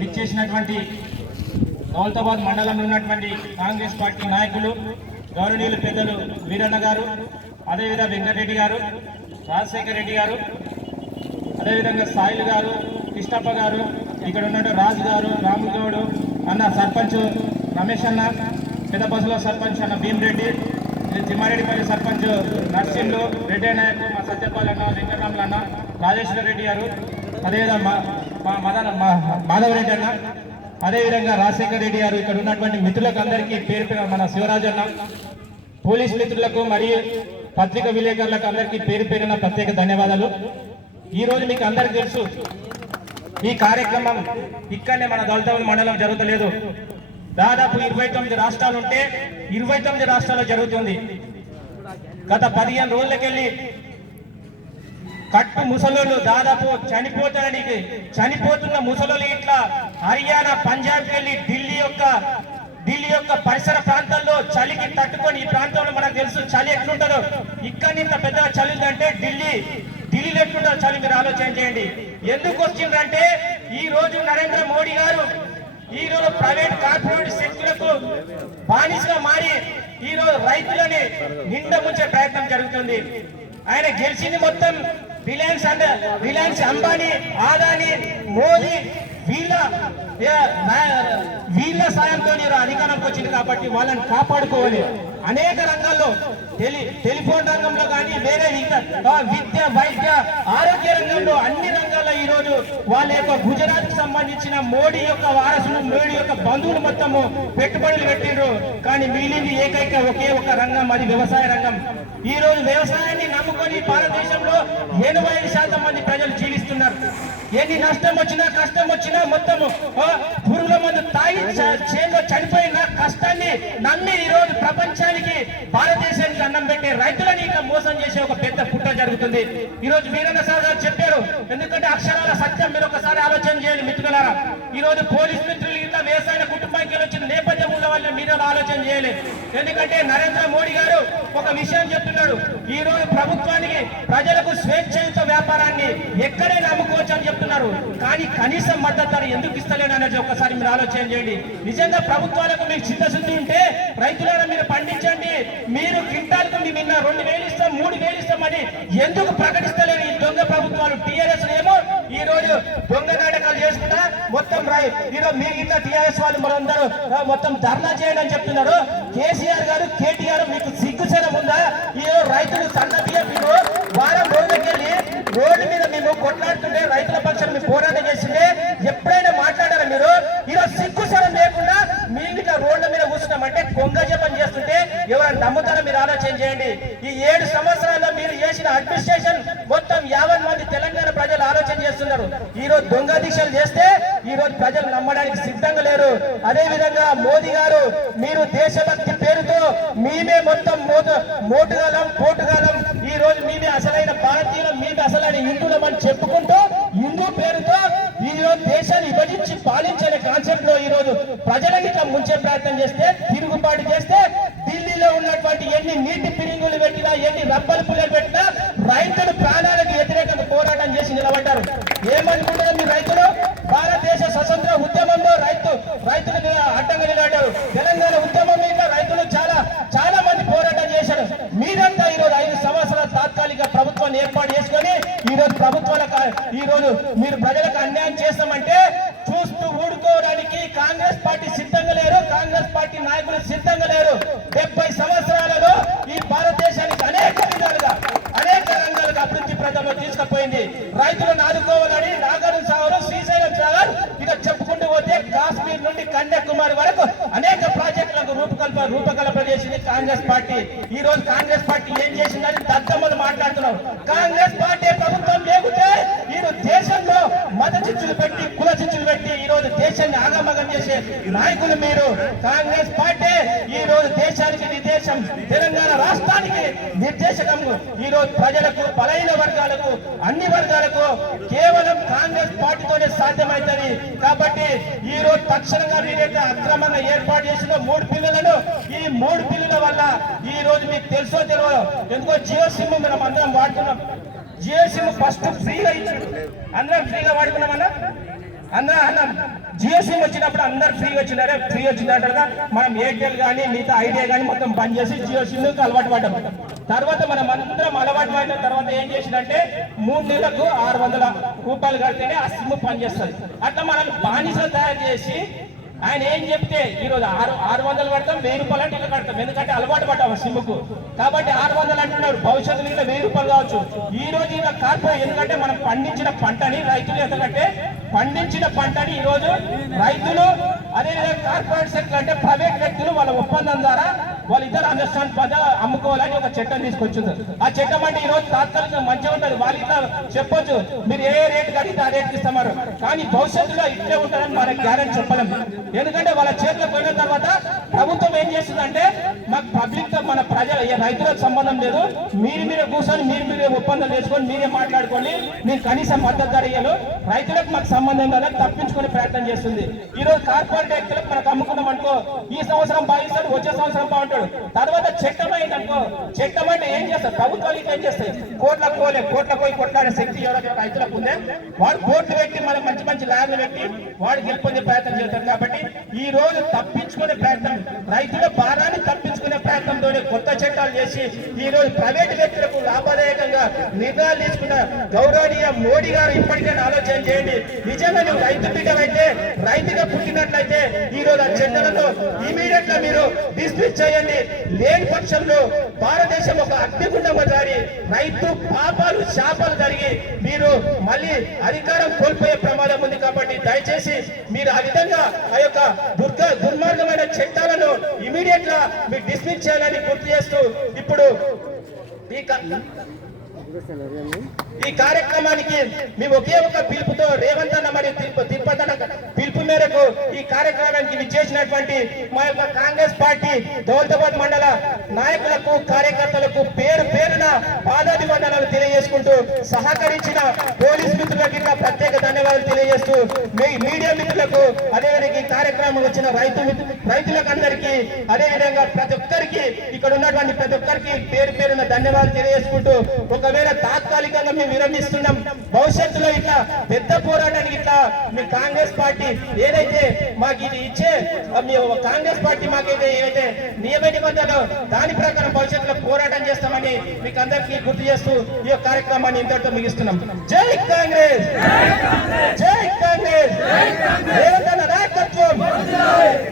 విచ్చేసినటువంటి దౌలతాబాద్ మండలంలో ఉన్నటువంటి కాంగ్రెస్ పార్టీ నాయకులు గౌరవనీయులు పెద్దలు వీరన్న గారు, అదేవిధంగా వెంకటరెడ్డి గారు, రాజశేఖర్ రెడ్డి గారు, అదేవిధంగా సాయిల్ గారు, కృష్ణప్ప గారు, ఇక్కడ ఉన్నట్టు రాజు గారు, రాముగౌడు అన్న, సర్పంచ్ రమేష్ అన్న, పెద్ద బస్సులో సర్పంచ్ అన్న భీమరెడ్డి, తిమ్మారెడ్డిపల్లి సర్పంచ్ నర్సింహులు, రెడ్డి నాయకు, మా సత్యపాల్ అన్న, వెంకటరాములు అన్న, రాజేశ్వర రెడ్డి గారు, అదేవిధంగా మా మాధవరెడ్డి అన్న, అదేవిధంగా రాజశేఖర్ రెడ్డి గారు, ఇక్కడ ఉన్నటువంటి మిత్రులకు అందరికీ పేరు మన శివరాజు అన్న, పోలీస్ మిత్రులకు మరియు పత్రికా విలేకరులకు అందరికీ పేరు పేరున ప్రత్యేక ధన్యవాదాలు. ఈ రోజు మీకు అందరికీ తెలుసు, ఈ కార్యక్రమం ఇక్కడనే మన దౌలతాబాద్ మండలం జరుగుతలేదు. దాదాపు 29 రాష్ట్రాలు ఉంటే 29 రాష్ట్రాల్లో జరుగుతుంది. గత 15 రోజులకెళ్ళి కట్టు ముసలోళ్ళు దాదాపు చనిపోతున్న ముసలోళ్ళు ఇట్లా హర్యానా, పంజాబ్కి వెళ్ళి ఢిల్లీ యొక్క పరిసర ప్రాంతాల్లో చలికి తట్టుకొని, ఈ ప్రాంతంలో మనకు తెలుసు చలి ఎట్లుంటుందో, ఇక్కడ ఇంత పెద్దగా చలి ఉందంటే ఢిల్లీలో ఎట్లుంటుందో చలి మీరు ఆలోచన చేయండి. ఎందుకు వచ్చిందంటే ఈ రోజు నరేంద్ర మోడీ గారు ఈ రోజు ప్రైవేట్ కార్పొరేట్ శక్తులకు బానిసగా మారి ఈ రోజు రైతులని నిండా ముంచే ప్రయత్నం జరుగుతుంది. ఆయన గెలిచింది మొత్తం రిలయన్స్ అంబానీ, ఆదాని, మోదీ వీళ్ళ సాయంతో అధికారంకి వచ్చింది కాబట్టి వాళ్ళని కాపాడుకోవాలి. అనేక రంగాల్లో టెలిఫోన్ రంగంలో కానీ వేరే విద్య, వైద్య, ఆరోగ్య రంగంలో అన్ని రంగాల్లో ఈ రోజు వాళ్ళ యొక్క గుజరాత్ కు సంబంధించిన మోడీ యొక్క వారసులు, మోడీ యొక్క బంధువులు మొత్తము పెట్టుబడులు పెట్టిండ్రు. కానీ మిగిలింది ఏకైక ఒకే ఒక రంగం, అది వ్యవసాయ రంగం. ఈ రోజు వ్యవసాయాన్ని నమ్ముకొని భారతదేశంలో 85% మంది ప్రజలు జీవిస్తున్నారు. ఎన్ని నష్టం వచ్చినా కష్టం వచ్చినా మొత్తము పురుగుల మందు తాగి చేలో చనిపోయిన కష్టాన్ని నమ్మి ఈ రోజు ప్రపంచానికి, భారతదేశానికి అన్నం పెట్టే రైతులని ఇంకా మోసం చేసే ఒక పెద్ద కుట్ర జరుగుతుంది. ఈ రోజు వీరన్న సార్ గారు చెప్పారు, ఎందుకంటే అక్షరాల సత్యం. మీరు ఒకసారి ఆలోచన చేయండి మిత్రులారా. ఈ రోజు పోలీస్ మిత్రులు ఇట్లా వ్యవసాయ కుటుంబానికి వచ్చిన నేపథ్యం ఉన్న వాళ్ళని మీరు ఆలోచన చేయలేదు. ఎందుకంటే నరేంద్ర మోడీ గారు ఒక విషయం చెప్తున్నాడు, ఈ రోజు ప్రభుత్వానికి ప్రజలకు స్వేచ్ఛయుత వ్యాపారాన్ని ఎక్కడైనా అమ్ముకోవచ్చు అని చెప్తున్నారు. కానీ కనీసం మద్దతు ధర ఎందుకు ఇస్తలేను అనేది ఒకసారి మీరు ఆలోచన చేయండి. నిజంగా ప్రభుత్వాలకు మీకు చిత్తశుద్ధి ఉంటే రైతులను మీరు పండించండి. మీరు క్వింటాల్కు మేము 2,000 ఇస్తాం, 3,000 ఇస్తామని ఎందుకు ప్రకటిస్తలేరు ఈ దొంగ ప్రభుత్వాలు? టీఆర్ఎస్ ఏమో ఈ రోజు దొంగ నాటకాలు చేసుకుంటా మొత్తం ఈరోజు మీరు ఇట్లా టీఆర్ఎస్ వాళ్ళు మనందరూ మొత్తం ధర్నా చేయండి అని చెప్తున్నారు. కేసీఆర్ గారు, కేటీఆర్ మీకు సిగ్గుచరం ఉందా? ఈ రైతులు సన్నబియ్యం మీరు వారం రోజులకెళ్ళి రోడ్డు మీద మేము కొట్లాడుతుంటే రైతుల పక్షాన్ని మీరు పోరాటం చేసిందే ఎప్పుడైనా మాట్లాడారా మీరు? ఈరోజు సిగ్గుచరం లేకుండా మేము ఇట్లా రోడ్ల మీద కూర్చున్నామంటే కొంగ జపం చేస్తుంటే ఎవరైనా నమ్ముతారో మీరు ఆలోచన చేయండి. ఈ 7 సంవత్సరాల్లో మీరు చేసిన అడ్మినిస్ట్రేషన్ మొత్తం 50 మంది తెలంగాణ ప్రజలు ఆలోచన చేస్తున్నారు. ఈ రోజు దొంగ దీక్షలు చేస్తే ఈ రోజు ప్రజలు నమ్మడానికి సిద్ధంగా లేరు. అదే విధంగా మోదీ గారు, మీరు దేశభక్తి పేరుతో మేమే మొత్తం మోటుగాలం, పోటుగాలం, ఈ రోజు మేమే అసలైన భారతీయులం, మేమే అసలైన హిందువులం అని చెప్పుకుంటూ హిందూ పేరుతో ఈ రోజు దేశాన్ని విభజించి పాలించే కాన్సెప్ట్ లో ఈ రోజు ప్రజలని ముంచే ప్రయత్నం చేస్తే, తిరుగుబాటు చేస్తే, ఢిల్లీలో ఉన్నటువంటి ఎన్ని నీటి పిరింగులు పెట్టినా, ఎన్ని రబ్బలు పుల్లలు పెట్టినా రైతులు ప్రాణాలకు వ్యతిరేకంగా పోరాటం చేసి నిలబడ్డారు. ఏమనుకుంటారు మీ రైతులు? భారతదేశ స్వతంత్ర ఉద్యమంలో రైతులు అడ్డంగా నిలబడ్డారు. తెలంగాణ ఉద్యమం మీద రైతులు చాలా మంది పోరాటం చేశారు. మీరంతా ఈ రోజు 5 సంవత్సరాల తాత్కాలిక ప్రభుత్వాన్ని ఏర్పాటు చేసుకొని ఈ రోజు ఈ రోజు మీరు ప్రజలకు అన్యాయం చేస్తామంటే చూస్తూ ఊడుకోవడానికి కాంగ్రెస్ పార్టీ సిద్ధంగా లేరు, కాంగ్రెస్ పార్టీ నాయకులు సిద్ధంగా లేరు. 70 సంవత్సరాలలో ఈ భారతదేశానికి అనేక విధాలుగా అనేక రంగాలకు అభివృద్ధి ప్రజల్లో తీసుకుపోయింది. రైతులను ఆదుకోవాలని నాగార్జున సాగర్, శ్రీశైలం సాగర్ ఇక చెప్పుకుంటూ పోతే కాశ్మీర్ నుండి కన్యాకుమారి వరకు అనేక ప్రాజెక్టులకు రూపకల్పన చేసింది కాంగ్రెస్ పార్టీ. ఈ రోజు కాంగ్రెస్ పార్టీ ఏం చేసిందని దద్దమ్మలు మాట్లాడుతున్నారు. కాంగ్రెస్ పార్టీ ప్రభుత్వం లేకుంటే ఈ దేశంలో మత చిచ్చులు పెట్టి, కుల చిచ్చులు పెట్టి ఈ రోజు దేశాన్ని ఆగమగం చేసే నాయకులు మీరు. కాంగ్రెస్ పార్టీ ఈ రోజు దేశానికి నిర్దేశం, తెలంగాణ రాష్ట్రానికి నిర్దేశకం. ఈ రోజు ప్రజలకు, బలైన వర్గాలకు, అన్ని వర్గాలకు కేవలం కాంగ్రెస్ పార్టీతోనే సాధ్యమవుతుంది. కాబట్టి ఈ రోజు తక్షణంగా మీరైతే అక్రమంగా ఏర్పాటు చేసిన 3 పిల్లలను, ఈ 3 పిల్లల వల్ల ఈ రోజు మీకు తెలుసో తెలియదో ఎందుకో జియో సిమ్ మనం అందరం వాడుతున్నాం. జియో సిమ్ ఫస్ట్ ఫ్రీగా ఇచ్చాడు, అందరం ఫ్రీగా వాడుకున్నామన్నా. అన్న జియో సిమ్ వచ్చినప్పుడు అందరు ఫ్రీ వచ్చినారే, ఫ్రీ వచ్చిందంటారుగా మనం ఎయిర్టెల్ కానీ మిగతా ఐడియా కానీ మొత్తం బంద్ చేసి జియో సిమ్కి అలవాటు పడ్డాం. తర్వాత మనం అందరం అలవాటు పడిన తర్వాత ఏం చేసిందంటే 3 నెలలకు 600 రూపాయలు కడితేనే ఆ సిమ్ పనిచేస్తుంది. అట్లా మనల్ని బానిసలు తయారు చేసి ఆయన ఏం చెప్తే ఈరోజు 600 కడతాం, 1000 రూపాయలు అంటే ఇలా కడతాం. ఎందుకంటే అలవాటు పడ్డాము సిమ్కు, కాబట్టి 600 అంటున్నారు. భవిష్యత్తులో ఇంకా 1000 రూపాయలు కావచ్చు. ఈ రోజు ఇంకా కార్పొరేట్, ఎందుకంటే మనం పండించిన పంటని రైతులు ఎందుకంటే పండించిన పంటని ఈ రోజు రైతులు అదేవిధంగా కార్పొరేట్ సెక్టర్ అంటే ప్రైవేట్ వ్యక్తులు వాళ్ళ ఒప్పందం ద్వారా వాళ్ళిద్దరు అండర్స్టాండ్ పద అమ్ముకోవాలని ఒక చట్టం తీసుకొచ్చింది. ఆ చట్టం అంటే ఈ రోజు తాత్కాలికంగా మంచిగా ఉంటుంది. వాళ్ళ చెప్పొచ్చు మీరు ఏ రేటు కడిగితే ఆ రేటుకి ఇస్తున్నారు, కానీ భవిష్యత్తులో ఇట్లే ఉంటుందని మనకి గ్యారెంటీ చెప్పలేము. ఎందుకంటే వాళ్ళ చేతిలో పోయిన తర్వాత ప్రభుత్వం ఏం చేస్తుందంటే మాకు పబ్లిక్ తో మన ప్రజలు రైతులకు సంబంధం లేదు, మీరు కూర్చొని మీరే ఒప్పందం చేసుకొని మీరే మాట్లాడుకోండి, మీరు కనీసం మద్దతు ధర ఇయ్యలు, రైతులకు మాకు సంబంధం లేదని తప్పించుకునే ప్రయత్నం చేస్తుంది. ఈ రోజు కార్పొరేట్ వ్యక్తులకు మనకు అమ్ముకున్నాం అనుకో, ఈ సంవత్సరం బాధిస్తాడు, వచ్చే సంవత్సరం బాగుంటాడు. తర్వాత చట్టం అయిందనుకో, చట్టం అంటే ఏం చేస్తారు ప్రభుత్వాలు ఏం చేస్తాయి, కోట్ల పోయి కొట్లాడే శక్తి ఎవరైతే రైతులకు ఉందే వాడు కోర్టు పెట్టి మనం మంచి ల్యాబ్లు పెట్టి వాడు గెలుపొందే ప్రయత్నం చేస్తారు. కాబట్టి ఈ రోజు తప్పించుకునే ప్రయత్నం, రైతుల భారాన్ని తప్పించుకునే ప్రయత్నంతోనే కొత్త చట్టాలు చేసి ఈ రోజు ప్రైవేట్ వ్యక్తులకు లాభదాయకంగా నిర్ణయాలు తీసుకున్న గౌరవనీయ మోడీ గారు ఇప్పటికైనా ఆలోచన చేయండి. నిజంగా నువ్వు రైతు బిడ్డవైతే, రైతుగా పుట్టినట్లయితే ఈ రోజు ఆ చట్టాలతో ఇమీడియట్ గా మీరు డిస్మిస్ చేయండి. లేని పక్షంలో భారతదేశం ఒక అగ్నిగుండంగా జారి రైతు పాపాలు శాపాలు జరిగి మీరు మళ్ళీ అధికారం కోల్పోయే ప్రమాదం ఉంది. కాబట్టి దయచేసి మీరు ఆ విధంగా ఆ యొక్క దుర్మార్గమైన చట్టాలను ఇమీడియట్ గా మీరు డిస్మిస్ చేయాలని గుర్తు చేస్తూ ఇప్పుడు ఈ కార్యక్రమానికి మేము ఒకే ఒక పిలుపుతో రేవంత్ అన్న మరియు తిరుపతి అన్న పిలుపు మేరకు ఈ కార్యక్రమానికి విచ్చేసినటువంటి మా యొక్క కాంగ్రెస్ పార్టీ దౌలతాబాద్ మండల నాయకులకు కార్యకర్తలకు పేరున పాదాభివందనాలు తెలియజేసుకుంటూ సహకరించిన పోలీస్ మిత్రులకి ప్రత్యేక ధన్యవాదాలు తెలియజేస్తూ మీడియా మిత్రులకు అదేవిధంగా ఈ కార్యక్రమం వచ్చిన రైతులకు అందరికీ అదేవిధంగా ప్రతి ఒక్కరికి ఇక్కడ ఉన్నటువంటి ప్రతి ఒక్కరికి పేరున ధన్యవాదాలు తెలియజేసుకుంటూ ఒకవేళ తాత్కాలికంగా మేము విరమిస్తున్నాం, భవిష్యత్తులో ఇట్లా పెద్ద పోరాటానికి ఇట్లా మీ కాంగ్రెస్ పార్టీ ఏదైతే మాకు ఇది ఇచ్చే మీ కాంగ్రెస్ పార్టీ మాకైతే ఏదైతే నియమ నిబంధనలు దాని ప్రకారం భవిష్యత్తులో పోరాటం చేస్తామని మీకు అందరికీ గుర్తు చేస్తూ ఈ కార్యక్రమాన్ని ఇంతటితో ముగిస్తున్నాం. జై కాంగ్రెస్, జై కాంగ్రెస్, రేవంత్ అన్న నాయకత్వం.